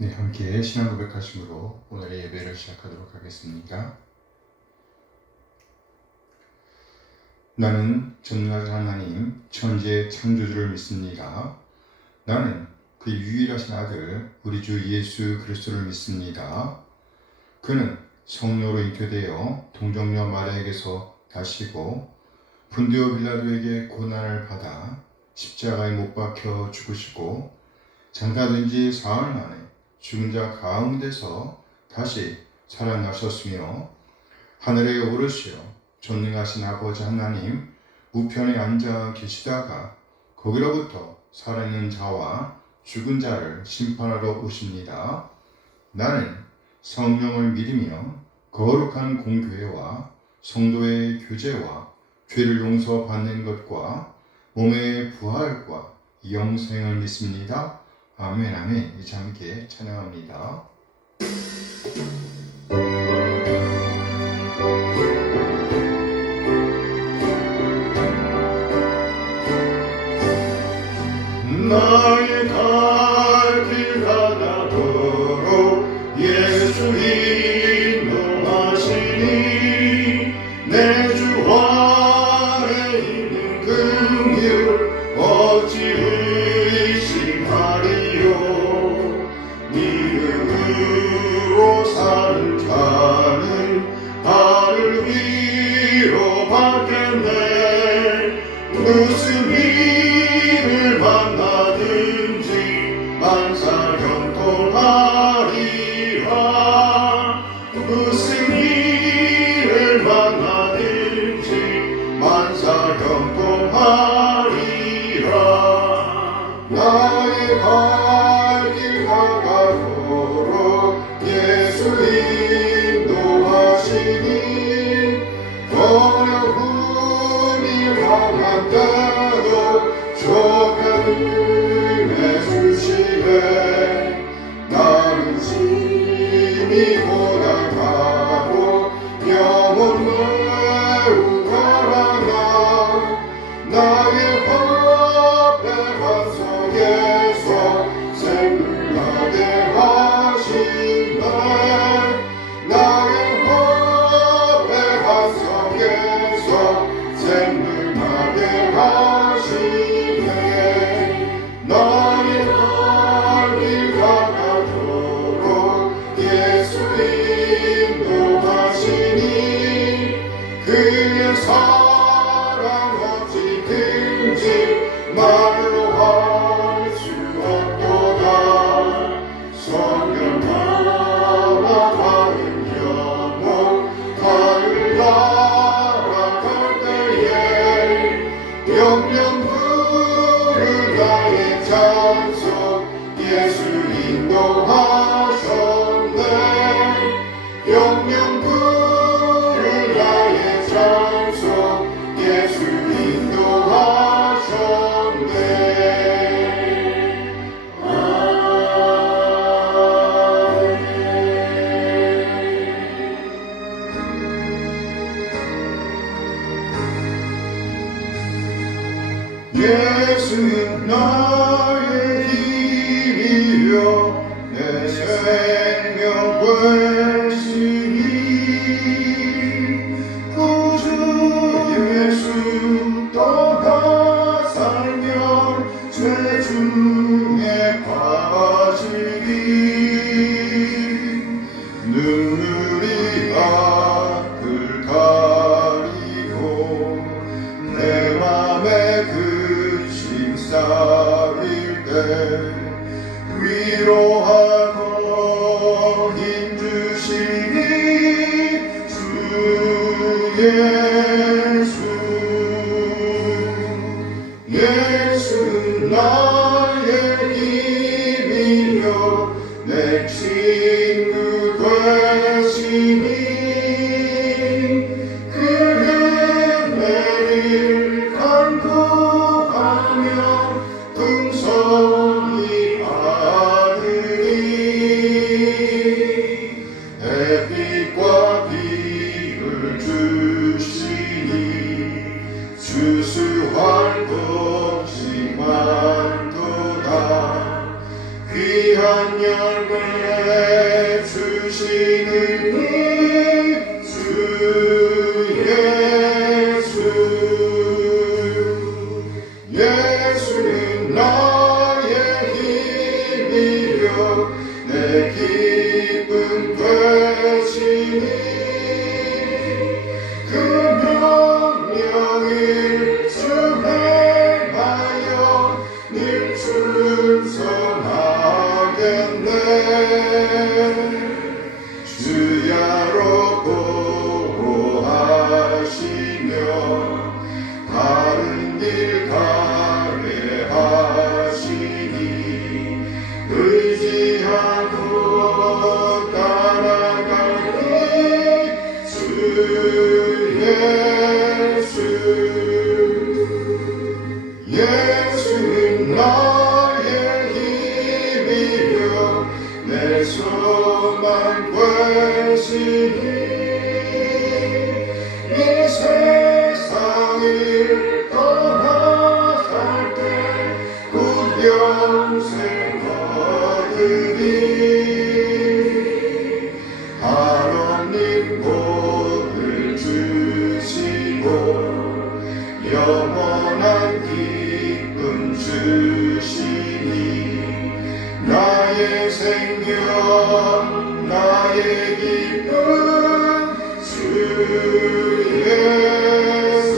네, 함께 신앙 고백하심으로 오늘의 예배를 시작하도록 하겠습니다. 나는 전능하신 하나님, 천지의 창조주를 믿습니다. 나는 그 유일하신 아들, 우리 주 예수 그리스도를 믿습니다. 그는 성령으로 잉태되어 동정녀 마리아에게서 나시고 본디오 빌라도에게 고난을 받아 십자가에 못 박혀 죽으시고 장사된 지 사흘 만에 죽은 자 가운데서 다시 살아나셨으며 하늘에 오르시어 전능하신 아버지 하나님 우편에 앉아 계시다가 거기로부터 살아있는 자와 죽은 자를 심판하러 오십니다. 나는 성령을 믿으며 거룩한 공교회와 성도의 교제와 죄를 용서받는 것과 몸의 부활과 영생을 믿습니다. 아멘, 아멘. 이제 함께 찬양합니다. 나의 갈 길 가다도록 예수 인도하시니 내 주 안에 있는 긍휼 어찌 의심하리요. 믿음으로 사는 자는 하늘 위로 받겠네. 무슨 일을 만나든지 만사 형통하리라. 무슨 일을 만나든지 만사 형통하리라. 나의 갈 길 가가도록 예수 인도하시니 어려움이 강한 때도 족한 은혜 주시네. 나는 심히 고단하고 영혼 매우 가라나. 나의 법의 반석에서 생물나게 하시네. 나의 법의 반석에서 생물나게 하시네. 나의 갈 길 가가도록 예수 인도하시니 그의 사랑 어찌든지 말로 할 수 없도다. 성령 하나 다른 영혼 하늘 날아갈 때에 영영 부를 나의 찬송 예수 인도하셨네. 영영 부를 나의 찬송 예수 인도하셨네. 예수는 나의 힘이요 내 생명 되시니 구주 예수 떠나 살면 죄 중에 빠지리. 눈물이 앞을 가리고 내 맘에 근심 쌓일 때 위로하고 힘주시니 주 예수. 예수는 나의 힘이며 내 친구 되시니 그 은혜를 간구하며 풍성히 받으리. 햇빛과 비를 주시니 주수할 것이 많다. 예수는 나의 힘이며 내 소망 되시니 이 세상을 떠나 살 때 그 영생 얻으리 하나님 복을 주시고 영원한 기쁨 주시니 나의 생명 나의 기쁨 주 예수.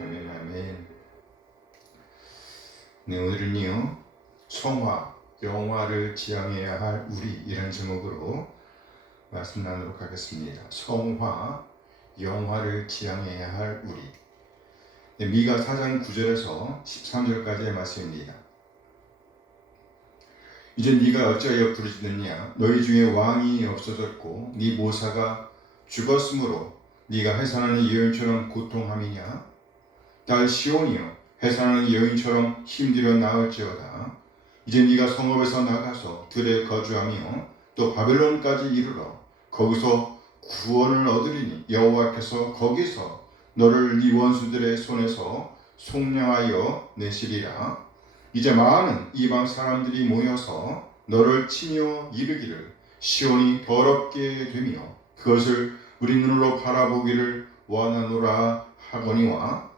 아멘 아멘. 네, 오늘은요 성화 영화를 지향해야 할 우리 이런 제목으로 말씀 나누도록 하겠습니다. 성화 영화를 지향해야 할 우리. 네, 미가 4장 9절에서 13절까지의 말씀입니다. 이제 네가 어찌하여 부르짖느냐 너희 중에 왕이 없어졌고 네 모사가 죽었으므로 네가 해산하는 여인처럼 고통함이냐 딸 시온이여 해산하는 여인처럼 힘들여 나을지어다 이제 네가 성읍에서 나가서 들에 거주하며 또 바벨론까지 이르러 거기서 구원을 얻으리니 여호와께서 거기서 너를 네 원수들의 손에서 속량하여 내시리라. 이제 많은 이방 사람들이 모여서 너를 치며 이르기를 시온이 더럽게 되며 그것을 우리 눈으로 바라보기를 원하노라 하거니와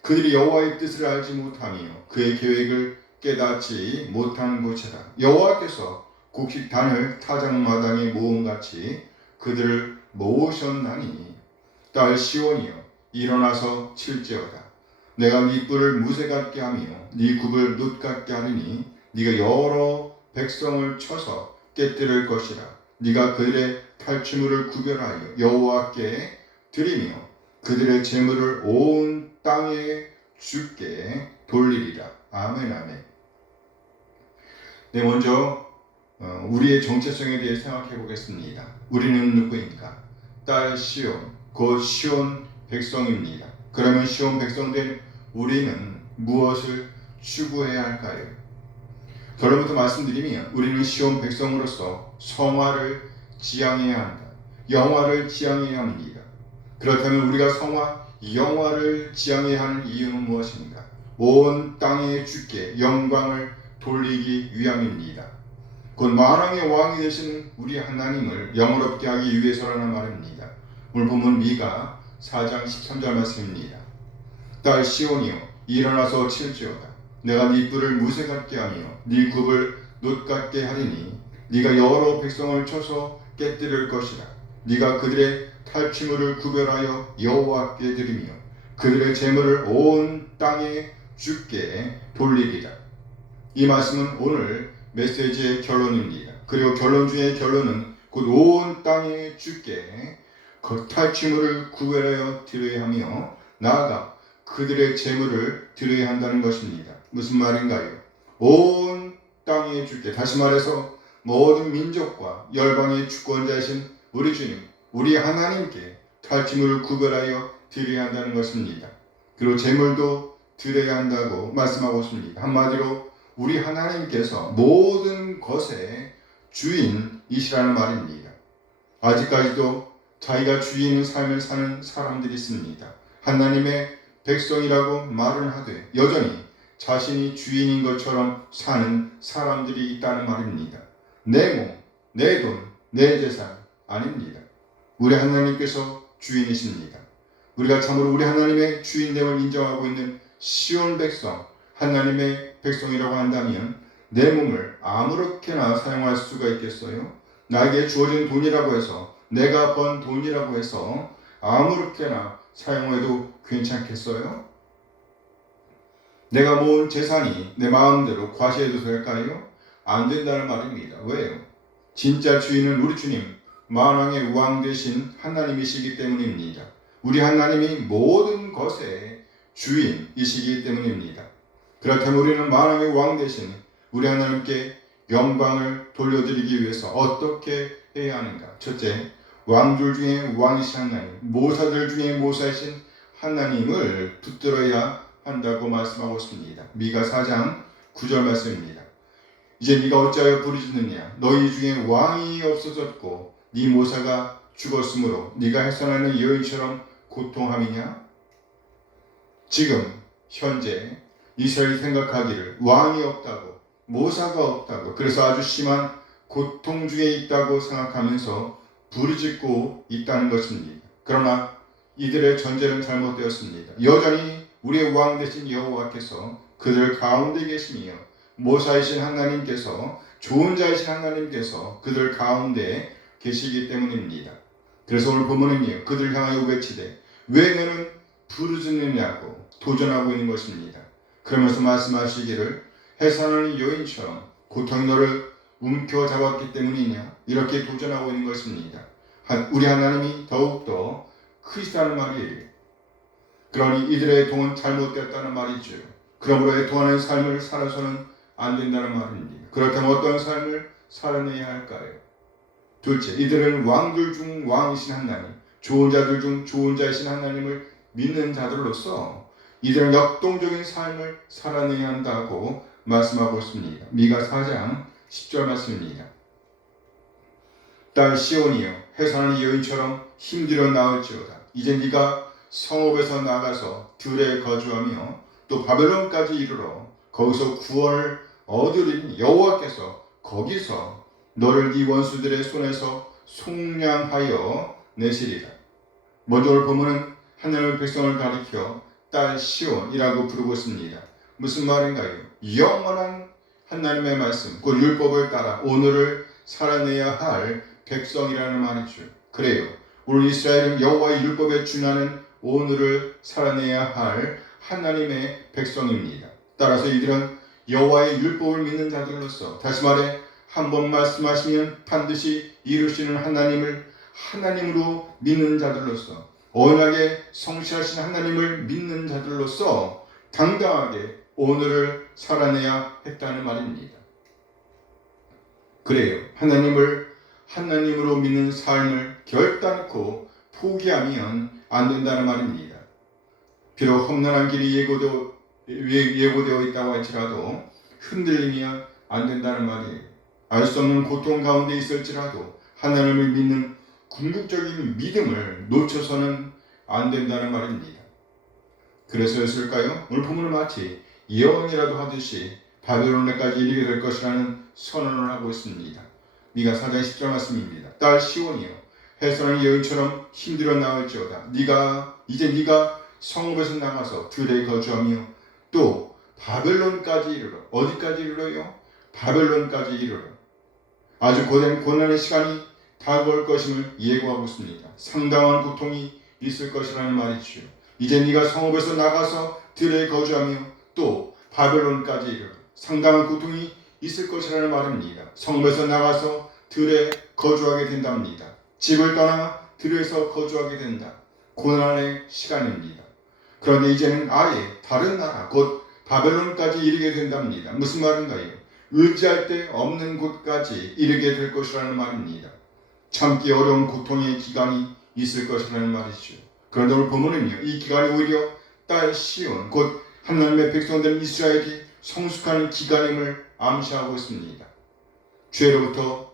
그들이 여호와의 뜻을 알지 못하며 그의 계획을 깨닫지 못한 곳이라. 여호와께서 곡식단을 타작마당에 모음같이 그들을 모으셨나니 딸 시온이여 일어나서 칠지어다. 내가 네 뿔을 무쇠 같게 하며 네 굽을 놋 같게 하리니 네가 여러 백성을 쳐서 깨뜨릴 것이라. 네가 그들의 탈취물을 구별하여 여호와께 드리며 그들의 재물을 온 땅에 주께 돌리리라. 아멘 아멘. 네, 먼저 우리의 정체성에 대해 생각해 보겠습니다. 우리는 누구인가? 딸 시온, 곧 시온 백성입니다. 그러면 시온 백성된 우리는 무엇을 추구해야 할까요? 결론부터 말씀드리면 우리는 시온 백성으로서 성화를 지향해야 한다. 영화를 지향해야 합니다. 그렇다면 우리가 성화, 영화를 지향해야 하는 이유는 무엇입니까? 온 땅의 주께 영광을 돌리기 위함입니다. 곧 만왕의 왕이 되시는 우리 하나님을 영원롭게 하기 위해서라는 말입니다. 오늘 본문 미가 4장 13절 말씀입니다. 딸 시온이여 일어나서 칠지어다. 내가 네 뿔을 무쇠 같게 하며 네 굽을 놋 같게 하리니 네가 여러 백성을 쳐서 깨뜨릴 것이라. 네가 그들의 탈취물을 구별하여 여호와께 드리며 그들의 재물을 온 땅에 주께 돌리리라. 이 말씀은 오늘 메시지의 결론입니다. 그리고 결론 중의 결론은 곧 온 땅에 주께 그 탈취물을 구별하여 드려야 하며 나아가 그들의 재물을 드려야 한다는 것입니다. 무슨 말인가요? 온 땅에 주께, 다시 말해서 모든 민족과 열방의 주권자이신 우리 주님, 우리 하나님께 탈취물을 구별하여 드려야 한다는 것입니다. 그리고 재물도 드려야 한다고 말씀하고 있습니다. 한마디로 우리 하나님께서 모든 것의 주인이시라는 말입니다. 아직까지도 자기가 주인의 삶을 사는 사람들이 있습니다. 하나님의 백성이라고 말은 하되 여전히 자신이 주인인 것처럼 사는 사람들이 있다는 말입니다. 내 몸, 내 돈, 내 재산 아닙니다. 우리 하나님께서 주인이십니다. 우리가 참으로 우리 하나님의 주인됨을 인정하고 있는 시온 백성, 하나님의 백성이라고 한다면 내 몸을 아무렇게나 사용할 수가 있겠어요? 나에게 주어진 돈이라고 해서, 내가 번 돈이라고 해서 아무렇게나 사용해도 괜찮겠어요? 내가 모은 재산이 내 마음대로 과시해도 될까요? 안 된다는 말입니다. 왜요? 진짜 주인은 우리 주님, 만왕의 왕 되신 하나님이시기 때문입니다. 우리 하나님이 모든 것의 주인이시기 때문입니다. 그렇다면 우리는 만왕의 왕 되신 우리 하나님께 영광을 돌려드리기 위해서 어떻게 해야 하는가? 첫째, 왕들 중에 왕이신 하나님, 모사들 중에 모사이신 하나님을 붙들어야 한다고 말씀하고 있습니다. 미가 4장 9절 말씀입니다. 이제 네가 어찌하여 부르짖느냐? 너희 중에 왕이 없어졌고 네 모사가 죽었으므로 네가 해산하는 여인처럼 고통함이냐? 지금 현재 이스라엘이 생각하기를 왕이 없다고, 모사가 없다고, 그래서 아주 심한 고통 중에 있다고 생각하면서 부르짖고 있다는 것입니다. 그러나 이들의 전제는 잘못되었습니다. 여전히 우리의 왕 되신 여호와께서 그들 가운데 계시며 모사이신 하나님께서, 좋은 자이신 하나님께서 그들 가운데 계시기 때문입니다. 그래서 오늘 본문은요, 그들 향하여 외치되 왜 너는 부르짖느냐고 도전하고 있는 것입니다. 그러면서 말씀하시기를 해산하는 여인처럼 고통이 너를 움켜잡았기 때문이냐, 이렇게 도전하고 있는 것입니다. 우리 하나님이 더욱더 크시다는 말이에요. 그러니 이들의 애통은 잘못되었다는 말이죠. 그러므로 애통하는 삶을 살아서는 안 된다는 말입니다. 그렇다면 어떤 삶을 살아내야 할까요? 둘째, 이들은 왕들 중 왕이신 하나님, 좋은 자들 중 좋은 자이신 하나님을 믿는 자들로서 이들은 역동적인 삶을 살아내야 한다고 말씀하고 있습니다. 미가 4장 10절 말씀입니다. 딸 시온이여, 해산하는 여인처럼 힘들어 나올지어다. 이제 네가 성읍에서 나가서 들에 거주하며 또 바벨론까지 이르러 거기서 구원을 얻으리니 여호와께서 거기서 너를 네 원수들의 손에서 속량하여 내시리라. 먼저 오늘 본문은 하나님의 백성을 가리켜 딸 시온이라고 부르고 있습니다. 무슨 말인가요? 영원한 하나님의 말씀, 그 율법을 따라 오늘을 살아내야 할 백성이라는 말이죠. 그래요. 오늘 이스라엘은 여호와의 율법에 준하는 오늘을 살아내야 할 하나님의 백성입니다. 따라서 이들은 여호와의 율법을 믿는 자들로서, 다시 말해 한번 말씀하시면 반드시 이루시는 하나님을 하나님으로 믿는 자들로서, 언약에 성실하신 하나님을 믿는 자들로서 당당하게 오늘을 살아내야 했다는 말입니다. 그래요. 하나님을 하나님으로 믿는 삶을 결단코 포기하면 안 된다는 말입니다. 비록 험난한 길이 예고되어 있다고 할지라도 흔들리면 안 된다는 말이에요. 알 수 없는 고통 가운데 있을지라도 하나님을 믿는 궁극적인 믿음을 놓쳐서는 안 된다는 말입니다. 그래서였을까요? 오늘 본문은 마치 예언이라도 하듯이 바벨론에까지 이르게 될 것이라는 선언을 하고 있습니다. 미가 4장 10절 말씀입니다. 딸 시온이여, 해산하는 여인처럼 힘들어 나올지어다. 네가 성읍에서 나가서 들에 거주하며 또 바벨론까지 이르러, 어디까지 이르러요? 바벨론까지 이르러. 아주 고된 고난의 시간이 다가올 것임을 예고하고 있습니다. 상당한 고통이 있을 것이라는 말이죠. 이제 네가 성읍에서 나가서 들에 거주하며 또 바벨론까지 이르러. 상당한 고통이 있을 것이라는 말입니다. 성읍에서 나가서 들에 거주하게 된답니다. 집을 떠나 들에서 거주하게 된다. 고난의 시간입니다. 그런데 이제는 아예 다른 나라, 곧 바벨론까지 이르게 된답니다. 무슨 말인가요? 의지할 데 없는 곳까지 이르게 될 것이라는 말입니다. 참기 어려운 고통의 기간이 있을 것이라는 말이죠. 그런데 오늘 본문은요, 이 기간이 오히려 딸 시온, 곧 하나님의 백성된 이스라엘이 성숙하는 기간임을 암시하고 있습니다. 죄로부터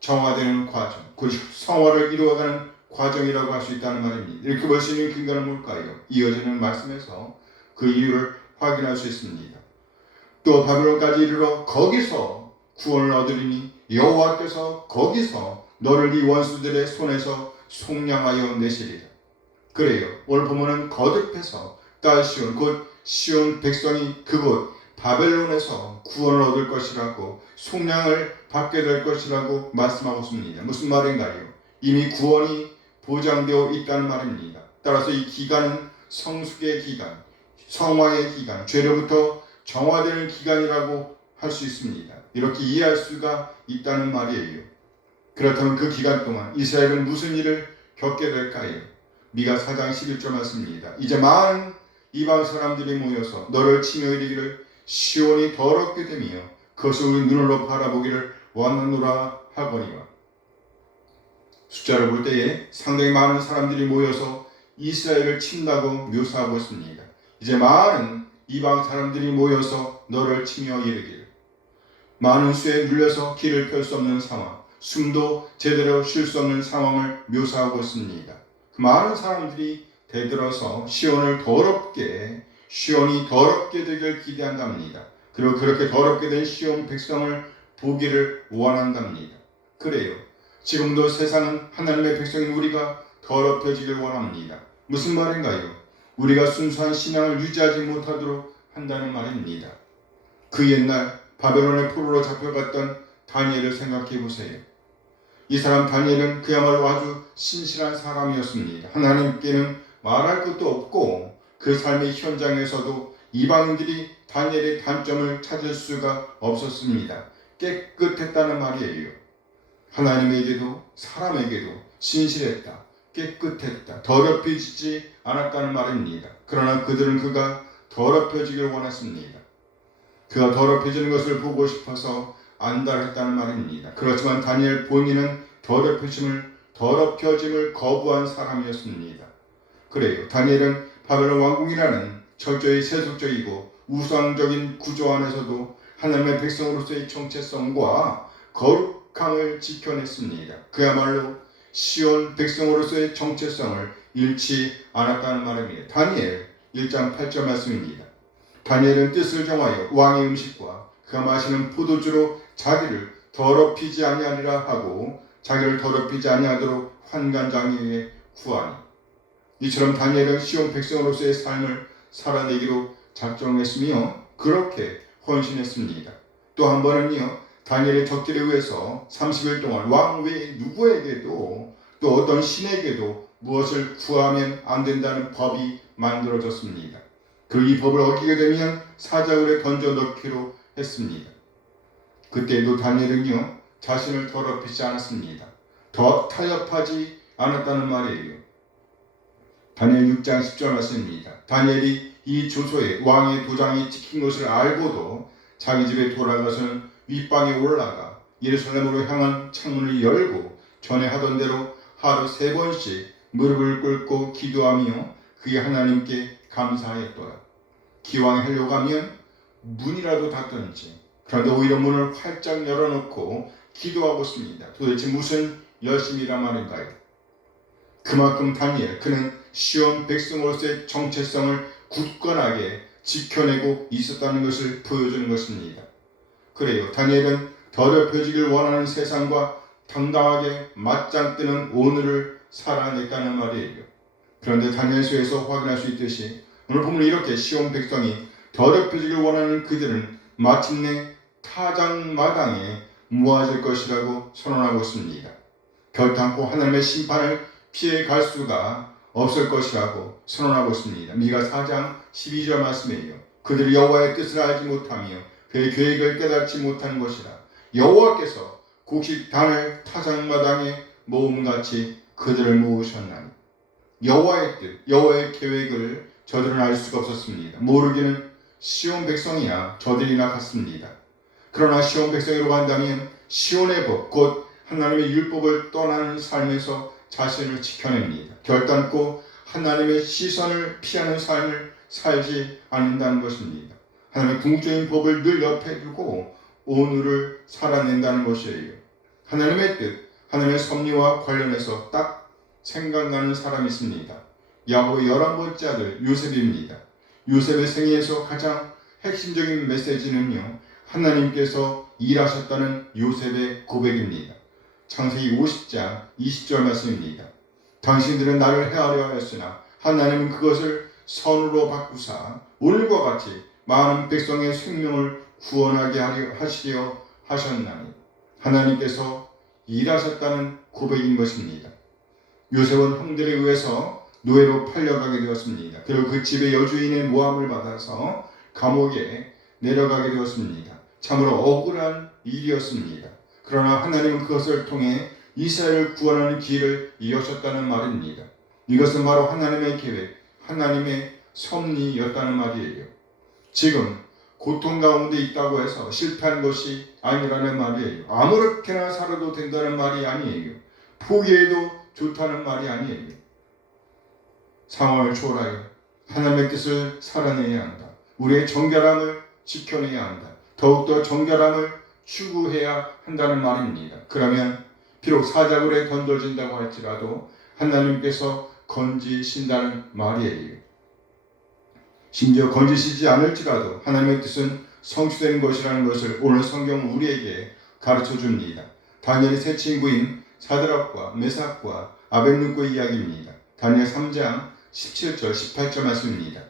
정화되는 과정, 곧 성화를 이루어가는 과정이라고 할 수 있다는 말입니다. 이렇게 볼 수 있는 근거는 뭘까요? 이어지는 말씀에서 그 이유를 확인할 수 있습니다. 또 바벨론까지 이르러 거기서 구원을 얻으리니 여호와께서 거기서 너를 네 원수들의 손에서 속량하여 내시리라. 그래요. 오늘 본문은 거듭해서 딸 시온, 곧 시온 백성이 그곳 바벨론에서 구원을 얻을 것이라고, 속량을 받게 될 것이라고 말씀하고 있습니다. 무슨 말인가요? 이미 구원이 보장되어 있다는 말입니다. 따라서 이 기간은 성숙의 기간, 성화의 기간, 죄로부터 정화되는 기간이라고 할 수 있습니다. 이렇게 이해할 수가 있다는 말이에요. 그렇다면 그 기간 동안 이스라엘은 무슨 일을 겪게 될까요? 미가 4장 11절 말씀입니다. 이제 많은 이방 사람들이 모여서 너를 치며 이르기를 시온이 더럽게 되며 그것을 우리 눈으로 바라보기를 원하노라 하거니와. 숫자를 볼 때에 상당히 많은 사람들이 모여서 이스라엘을 친다고 묘사하고 있습니다. 이제 많은 이방 사람들이 모여서 너를 치며 이르기를, 많은 수에 눌려서 길을 펼 수 없는 상황, 숨도 제대로 쉴 수 없는 상황을 묘사하고 있습니다. 그 많은 사람들이 대들어서 시온이 더럽게 되길 기대한답니다. 그리고 그렇게 더럽게 된 시온 백성을 보기를 원한답니다. 그래요. 지금도 세상은 하나님의 백성인 우리가 더럽혀지길 원합니다. 무슨 말인가요? 우리가 순수한 신앙을 유지하지 못하도록 한다는 말입니다. 그 옛날 바벨론의 포로로 잡혀갔던 다니엘을 생각해 보세요. 이 사람 다니엘은 그야말로 아주 신실한 사람이었습니다. 하나님께는 말할 것도 없고 그 삶의 현장에서도 이방인들이 다니엘의 단점을 찾을 수가 없었습니다. 깨끗했다는 말이에요. 하나님에게도 사람에게도 신실했다, 깨끗했다, 더럽혀지지 않았다는 말입니다. 그러나 그들은 그가 더럽혀지길 원했습니다. 그가 더럽혀지는 것을 보고 싶어서 안달했다는 말입니다. 그렇지만 다니엘 본인은 더럽혀짐을 거부한 사람이었습니다. 그래요. 다니엘은 바벨론 왕궁이라는 철저히 세속적이고 우상적인 구조 안에서도 하나님의 백성으로서의 정체성과 거룩함을 지켜냈습니다. 그야말로 시온 백성으로서의 정체성을 잃지 않았다는 말입니다. 다니엘 1장 8절 말씀입니다. 다니엘은 뜻을 정하여 왕의 음식과 그가 마시는 포도주로 자기를 더럽히지 아니하리라 하고 자기를 더럽히지 아니하도록 환관장에게 구하니, 이처럼 다니엘은 시온 백성으로서의 삶을 살아내기로 작정했으며 그렇게 헌신했습니다. 또 한 번은요, 다니엘의 적들에 의해서 30일 동안 왕 외에 누구에게도 또 어떤 신에게도 무엇을 구하면 안 된다는 법이 만들어졌습니다. 이 법을 어기게 되면 사자굴에 던져 넣기로 했습니다. 그때도 다니엘은요, 자신을 더럽히지 않았습니다. 더 타협하지 않았다는 말이에요. 다니엘 6장 10절 말씀입니다. 다니엘이 이 조서에 왕의 도장이 찍힌 것을 알고도 자기 집에 돌아가서는 윗방에 올라가 예루살렘으로 향한 창문을 열고 전에 하던 대로 하루 3번씩 무릎을 꿇고 기도하며 그의 하나님께 감사하였더라. 기왕에 하려고 하면 문이라도 닫든지, 그런데 오히려 문을 활짝 열어놓고 기도하고 있습니다. 도대체 무슨 열심이란 말인가요? 그만큼 다니엘, 그는 시온 백성으로서의 정체성을 굳건하게 지켜내고 있었다는 것을 보여주는 것입니다. 그래요. 다니엘은 더럽혀지길 원하는 세상과 당당하게 맞짱 뜨는 오늘을 살아냈다는 말이에요. 그런데 다니엘서에서 확인할 수 있듯이 오늘 보면 이렇게 시온 백성이 더럽혀지길 원하는 그들은 마침내 타작마당에 모아질 것이라고 선언하고 있습니다. 결단코 하나님의 심판을 피해 갈 수가 없을 것이라고 선언하고 있습니다. 미가 4장 12절 말씀이에요. 그들이 여호와의 뜻을 알지 못하며 그의 계획을 깨닫지 못한 것이라. 여호와께서 곡식단을 타작마당에 모음같이 그들을 모으셨나니. 여호와의 뜻, 여호와의 계획을 저들은 알 수가 없었습니다. 모르기는 시온 백성이야 저들이나 같습니다. 그러나 시온 백성이라고 한다면 시온의 법, 곧 하나님의 율법을 떠나는 삶에서 자신을 지켜냅니다. 결단코 하나님의 시선을 피하는 삶을 살지 않는다는 것입니다. 하나님의 궁극적인 법을 늘 옆에 두고 오늘을 살아낸다는 것이에요. 하나님의 뜻, 하나님의 섭리와 관련해서 딱 생각나는 사람이 있습니다. 야곱의 11번째 아들 요셉입니다. 요셉의 생애에서 가장 핵심적인 메시지는요, 하나님께서 일하셨다는 요셉의 고백입니다. 창세기 50장 20절 말씀입니다. 당신들은 나를 해하려 하였으나 하나님은 그것을 선으로 바꾸사 오늘과 같이 많은 백성의 생명을 구원하게 하시려 하셨나니. 하나님께서 일하셨다는 고백인 것입니다. 요셉은 형들에 의해서 노예로 팔려가게 되었습니다. 그리고 그 집의 여주인의 모함을 받아서 감옥에 내려가게 되었습니다. 참으로 억울한 일이었습니다. 그러나 하나님은 그것을 통해 이스라엘을 구원하는 길을 여셨다는 말입니다. 이것은 바로 하나님의 계획, 하나님의 섭리였다는 말이에요. 지금 고통 가운데 있다고 해서 실패한 것이 아니라는 말이에요. 아무렇게나 살아도 된다는 말이 아니에요. 포기해도 좋다는 말이 아니에요. 상황을 초월하여 하나님의 뜻을 살아내야 한다. 우리의 정결함을 지켜내야 한다. 더욱더 정결함을 추구해야 한다는 말입니다. 그러면 비록 사자굴에 던져진다고 할지라도 하나님께서 건지신다는 말이에요. 심지어 건지시지 않을지라도 하나님의 뜻은 성취되는 것이라는 것을 오늘 성경은 우리에게 가르쳐 줍니다. 다니엘의 세 친구인 사드락과 메삭과 아벳느고의 이야기입니다. 다니엘 3장 17절 18절 말씀입니다.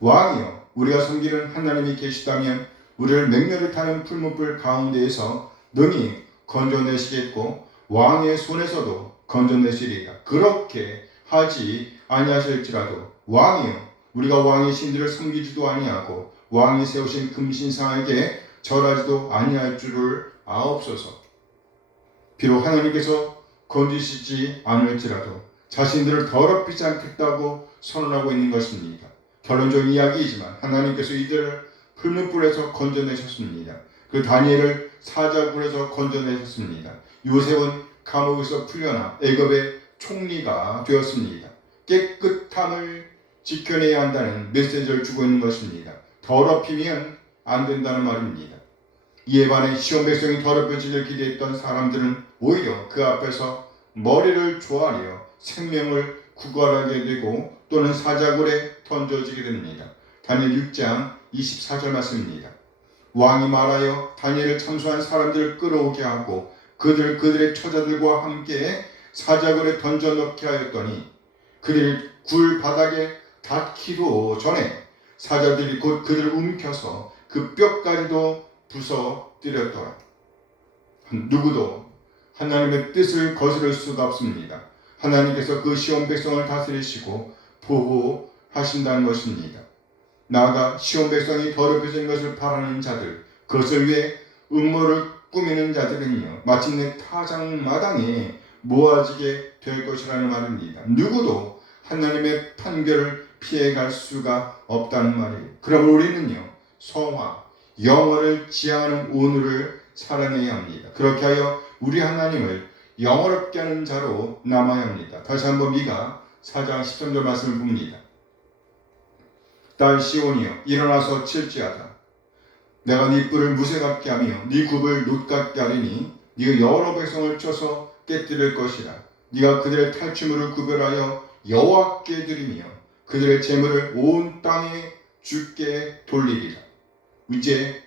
왕이여, 우리가 섬기는 하나님이 계시다면 우리를 맹렬히 타는 풀무불 가운데에서 능히 건져내시겠고 왕의 손에서도 건져내시리라. 그렇게 하지 아니하실지라도 왕이여, 우리가 왕의 신들을 섬기지도 아니하고 왕이 세우신 금신상에게 절하지도 아니할 줄을 아옵소서. 비록 하나님께서 건지시지 않을지라도 자신들을 더럽히지 않겠다고 선언하고 있는 것입니다. 결론적인 이야기이지만 하나님께서 이들을 풀무불에서 건져내셨습니다. 그 다니엘을 사자굴에서 건져내셨습니다. 요셉은 감옥에서 풀려나 애굽의 총리가 되었습니다. 깨끗함을 지켜내야 한다는 메시지를 주고 있는 것입니다. 더럽히면 안 된다는 말입니다. 이에 반해 시온 백성이 더럽혀지길 기대했던 사람들은 오히려 그 앞에서 머리를 조아려 생명을 구걸하게 되고 또는 사자굴에 던져지게 됩니다. 다니엘 6장 24절 말씀입니다. 왕이 말하여 다니엘을 참수한 사람들을 끌어오게 하고 그들의 처자들과 함께 사자굴에 던져 넣게 하였더니 그들이 굴 바닥에 닿기도 전에 사자들이 곧 그들을 움켜서 그 뼈까지도 부서뜨렸더라. 누구도 하나님의 뜻을 거스를 수가 없습니다. 하나님께서 그 시온 백성을 다스리시고 보호하신다는 것입니다. 나아가 시온 백성이 더럽혀진 것을 바라는 자들, 그것을 위해 음모를 꾸미는 자들은요, 마침내 타작마당에 모아지게 될 것이라는 말입니다. 누구도 하나님의 판결을 피해갈 수가 없다는 말이에요. 그럼 우리는요, 성화, 영어를 지향하는 오늘을 살아내야 합니다. 그렇게 하여 우리 하나님을 영어롭게 하는 자로 남아야 합니다. 다시 한번 미가 4장 13절 말씀을 봅니다. 딸 시온이여, 일어나서 칠지하다. 내가 네 뿔을 무쇠 같게 하며 네 굽을 놋 같게 하리니 네가 여러 백성을 쳐서 깨뜨릴 것이라. 네가 그들의 탈취물을 구별하여 여호와께 드리며 그들의 재물을 온 땅에 주께 돌리리라. 이제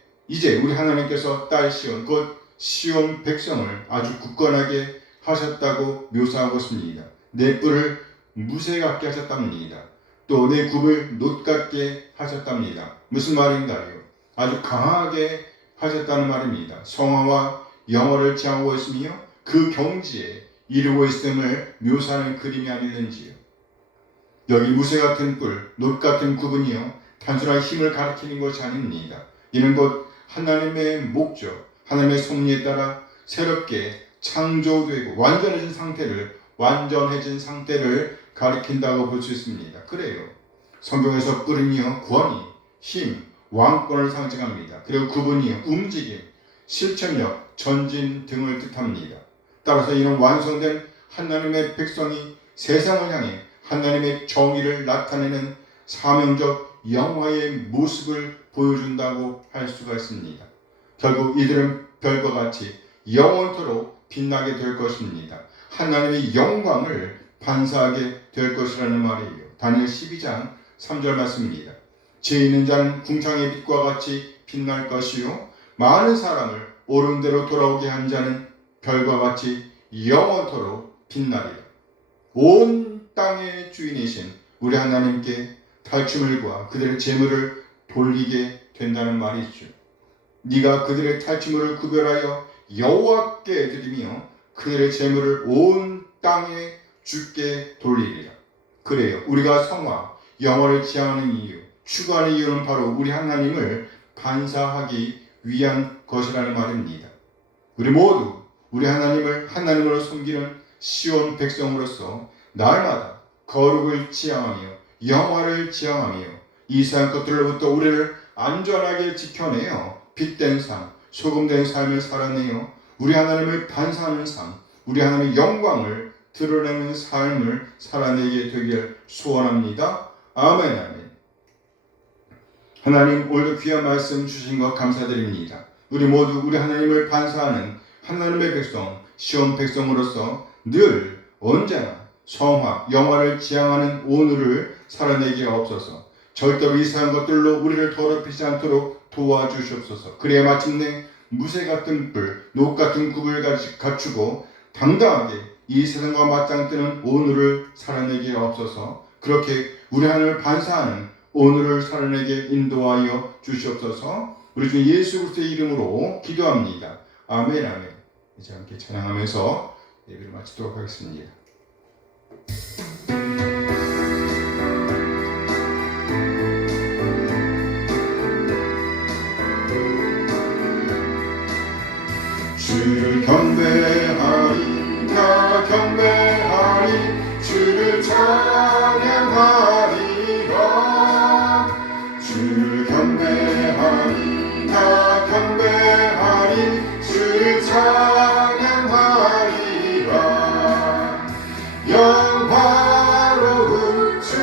우리 하나님께서 딸 시온, 곧 시온 백성을 아주 굳건하게 하셨다고 묘사하고 있습니다. 내 뿔을 무쇠 같게 하셨답니다. 또 내 굽을 놋 같게 하셨답니다. 무슨 말인가요? 아주 강하게 하셨다는 말입니다. 성화와 영어를 지향하고 있으며 그 경지에 이르고 있음을 묘사하는 그림이 아니는지요. 여기 무쇠 같은 뿔, 놋 같은 굽은요, 단순한 힘을 가리키는 것이 아닙니다. 이는 곧 하나님의 목적, 하나님의 섭리에 따라 새롭게 창조되고 완전해진 상태를 가리킨다고 볼 수 있습니다. 그래요. 성경에서 뿔은요, 권위, 힘, 왕권을 상징합니다. 그리고 굽은요, 움직임, 실천력, 전진 등을 뜻합니다. 따라서 이는 완성된 하나님의 백성이 세상을 향해 하나님의 정의를 나타내는 사명적 영화의 모습을 보여준다고 할 수가 있습니다. 결국 이들은 별과 같이 영원토록 빛나게 될 것입니다. 하나님의 영광을 반사하게 될 것이라는 말이에요. 다니엘 12장 3절 말씀입니다. 죄 있는 자는 궁창의 빛과 같이 빛날 것이요 많은 사람을 옳은 대로 돌아오게 한 자는 별과 같이 영원토록 빛나리라. 온 땅의 주인이신 우리 하나님께 탈취물과 그들의 재물을 돌리게 된다는 말이죠. 네가 그들의 탈취물을 구별하여 여호와께 드리며 그들의 재물을 온 땅에 주께 돌리리라. 그래요. 우리가 성화, 영어를 지향하는 이유, 추구하는 이유는 바로 우리 하나님을 반사하기 위한 것이라는 말입니다. 우리 모두 우리 하나님을 하나님으로 섬기는 시온 백성으로서 날마다 거룩을 지향하며 영화를 지향하며 이상한 것들로부터 우리를 안전하게 지켜내어 빛된 삶, 소금된 삶을 살아내어 우리 하나님을 반사하는 삶, 우리 하나님의 영광을 드러내는 삶을 살아내게 되길 소원합니다. 아멘, 아멘. 하나님, 오늘도 귀한 말씀 주신 것 감사드립니다. 우리 모두 우리 하나님을 반사하는 하나님의 백성, 시온 백성으로서 늘 언제나 성화, 영화를 지향하는 오늘을 살아내게 없어서 절대로 이상한 것들로 우리를 더럽히지 않도록 도와주시옵소서. 그래야 마침내 무쇠 같은 뿔, 녹 같은 굽을 갖추고 당당하게 이 세상과 맞짱 뜨는 오늘을 살아내게 없어서 그렇게 우리 하나님을 반사하는 오늘을 살아내게 인도하여 주시옵소서. 우리 주 예수 그리스도의 이름으로 기도합니다. 아멘, 아멘. 이제 함께 찬양하면서 예배를 마치도록 하겠습니다. 주를 경배하리, 나 경배하리, 주를 찬양하리라. 주를 경배하리, 나 경배하리, 주를 찬양하리라. 영화로운 주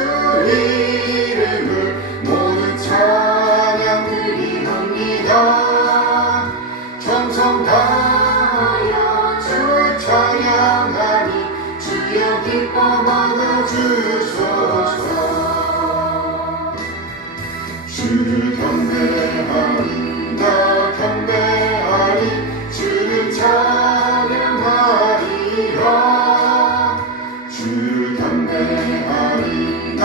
이름을 모든 찬양 드리옵니다. 정성 다하여 주 찬양하니 주여 기뻐 받아주소서. 주를 경배하리, 나 경배하리, 주를 찬양하리라. 주를 경배하리, 나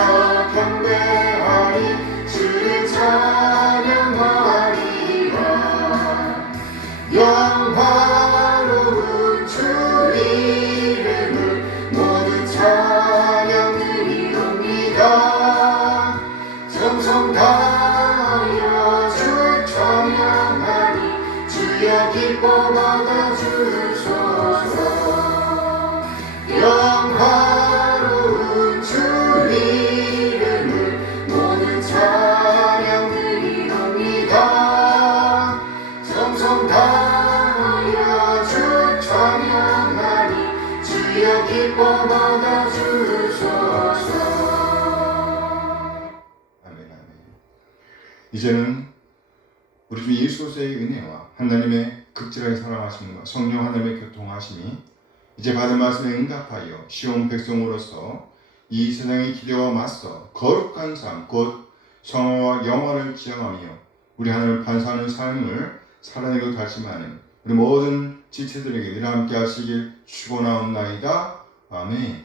경배하리, 주를 찬양하리라. 영화로운 주 이름을 모든 찬양 드리옵니다. 정성 다하여 주 찬양하니 주여 기뻐 받아주소서. 영화로운 주 이름을 모든 찬양 드리옵니다. 정성 다하여 주 찬양하니 주여 기뻐 받아주소서. 아멘, 아멘. 이제는 우리 주 예수 그리스도의 은혜와 하나님의 극진하게 사랑하심과 성령 하나님의 교통하심이 이제 받은 말씀에 응답하여 시온 백성으로서 이 세상의 기대와 맞서 거룩한 삶, 곧 성화와 영화를 지향하며 우리 하나님을 반사하는 삶을 살아내고 다짐하는 우리 모든 지체들에게 늘 함께 하시길 축원하옵나이다. 아멘.